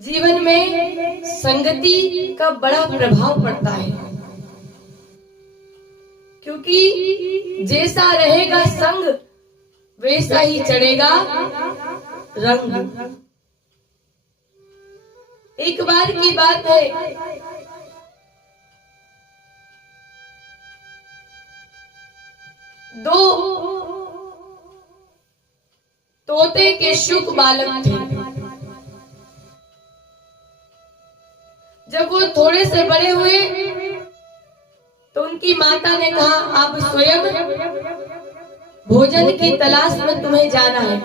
जीवन में संगति का बड़ा प्रभाव पड़ता है, क्योंकि जैसा रहेगा संग वैसा ही चढ़ेगा रंग। एक बार की बात है, दो तोते के शुक बालक थे। जब वो थोड़े से बड़े हुए तो उनकी माता ने कहा, आप स्वयं भोजन की तलाश में तुम्हें जाना है।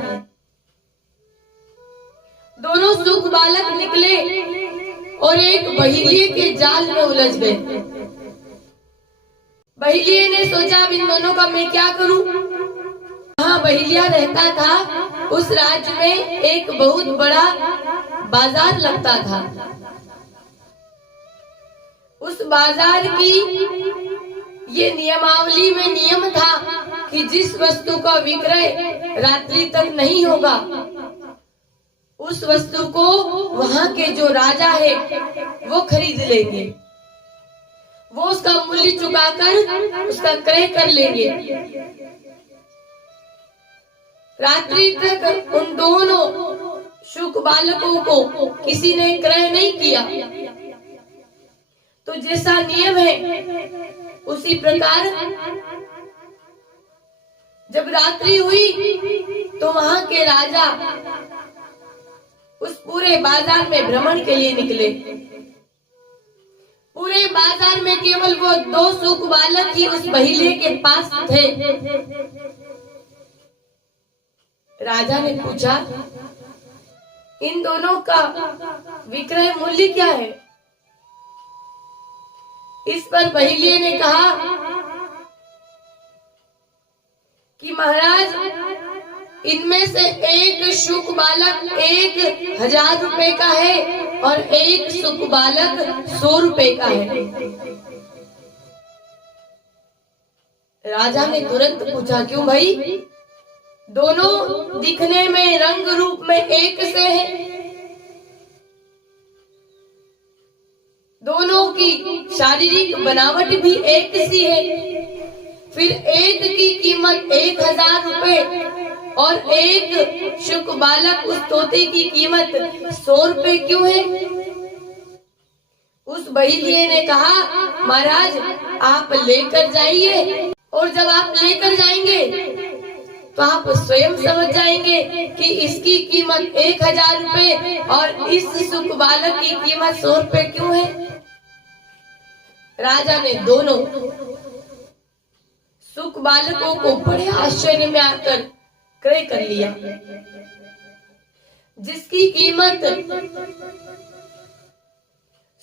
दोनों शुक बालक निकले और एक बहेलिये के जाल में उलझ गए। बहेलिये ने सोचा, अब इन दोनों का मैं क्या करूं। हाँ, बहेलिया रहता था, उस राज्य में एक बहुत बड़ा बाजार लगता था। उस बाजार की ये नियमावली में नियम था कि जिस वस्तु का विक्रय रात्रि तक नहीं होगा, उस वस्तु को वहां के जो राजा है वो खरीद लेंगे। वो उसका मूल्य चुकाकर उसका क्रय कर लेंगे। रात्रि तक उन दोनों शुक बालकों को किसी ने क्रय नहीं किया। तो जैसा नियम है उसी प्रकार जब रात्रि हुई तो वहां के राजा उस पूरे बाजार में भ्रमण के लिए निकले। पूरे बाजार में केवल वो दो शुक बालक ही उस बहेलिये के पास थे। राजा ने पूछा, इन दोनों का विक्रय मूल्य क्या है। इस पर बहेलिये ने कहा कि महाराज, इनमें से एक शुक बालक 1000 रुपए का है और एक शुक बालक 100 रुपए का है। राजा ने तुरंत पूछा, क्यों भाई, दोनों दिखने में रंग रूप में एक से हैं, दोनों की शारीरिक बनावट भी एक सी है, फिर एक की कीमत 1000 रुपए और एक शुक बालक उस तोते की कीमत 100 रुपए क्यों है। उस बहेलिये ने कहा, महाराज आप लेकर जाइए, और जब आप लेकर जाएंगे तो आप स्वयं समझ जाएंगे कि इसकी कीमत 1000 रुपए और इस शुक बालक की कीमत 100 रुपए क्यों है। राजा ने दोनों शुक बालकों को बड़े आश्चर्य में आकर क्रय कर लिया। जिसकी कीमत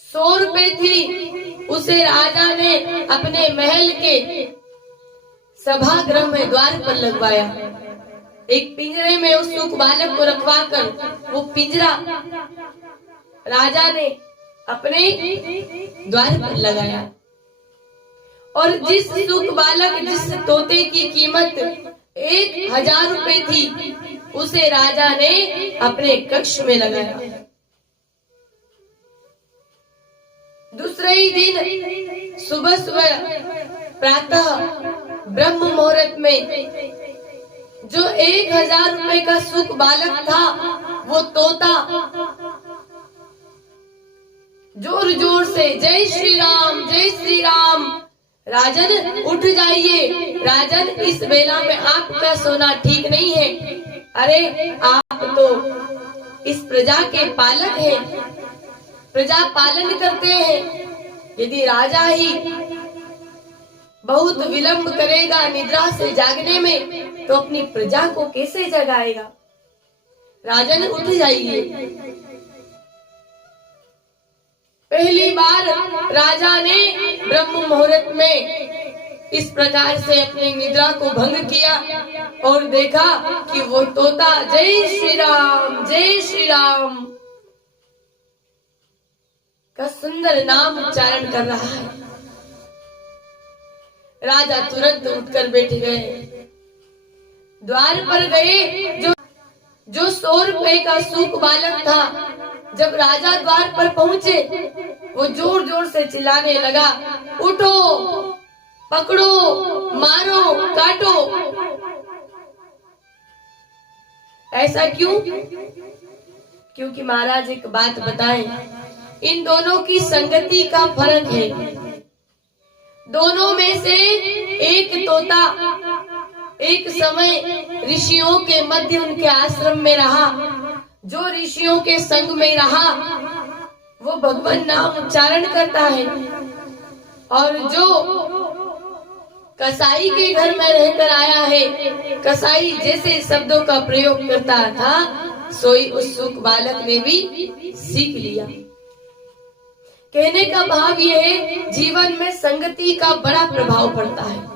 100 रुपए थी, उसे राजा ने अपने महल के सभागृह में द्वार पर लगवाया। एक पिंजरे में उस शुक बालक को रखवाकर वो पिंजरा राजा ने अपने द्वार पर लगाया। और जिस शुक बालक, जिस तोते की कीमत 1000 रुपए थी, उसे राजा ने अपने कक्ष में लगाया। दूसरे ही दिन सुबह सुबह प्रातः ब्रह्म मुहूर्त में जो 1000 रुपए का शुक बालक था, वो तोता जोर जोर से जय श्री राम, जय श्री राम, राजन उठ जाइए, राजन इस बेला में आपका सोना ठीक नहीं है। अरे आप तो इस प्रजा के पालक हैं, प्रजा पालन करते हैं। यदि राजा ही बहुत विलंब करेगा निद्रा से जागने में, तो अपनी प्रजा को कैसे जगाएगा। राजन उठ जाइए। पहली बार राजा ने ब्रह्म मुहूर्त में इस प्रकार से अपनी निद्रा को भंग किया और देखा कि वो तोता जय श्री राम, जय श्री राम का सुंदर नाम उच्चारण कर रहा है। राजा तुरंत उठकर बैठ गए, द्वार पर गए। जो 100 रुपए का शुक बालक था जब राजा द्वार पर पहुंचे, वो जोर जोर से चिल्लाने लगा, उठो, पकड़ो, मारो, काटो। ऐसा क्यों? क्योंकि महाराज एक बात बताएं, इन दोनों की संगति का फर्क है। दोनों में से एक तोता एक समय ऋषियों के मध्य उनके आश्रम में रहा। जो ऋषियों के संग में रहा वो भगवान नाम उच्चारण करता है, और जो कसाई के घर में रहकर आया है, कसाई जैसे शब्दों का प्रयोग करता था, सोई उत्सुक बालक ने भी सीख लिया। कहने का भाव यह है, जीवन में संगति का बड़ा प्रभाव पड़ता है।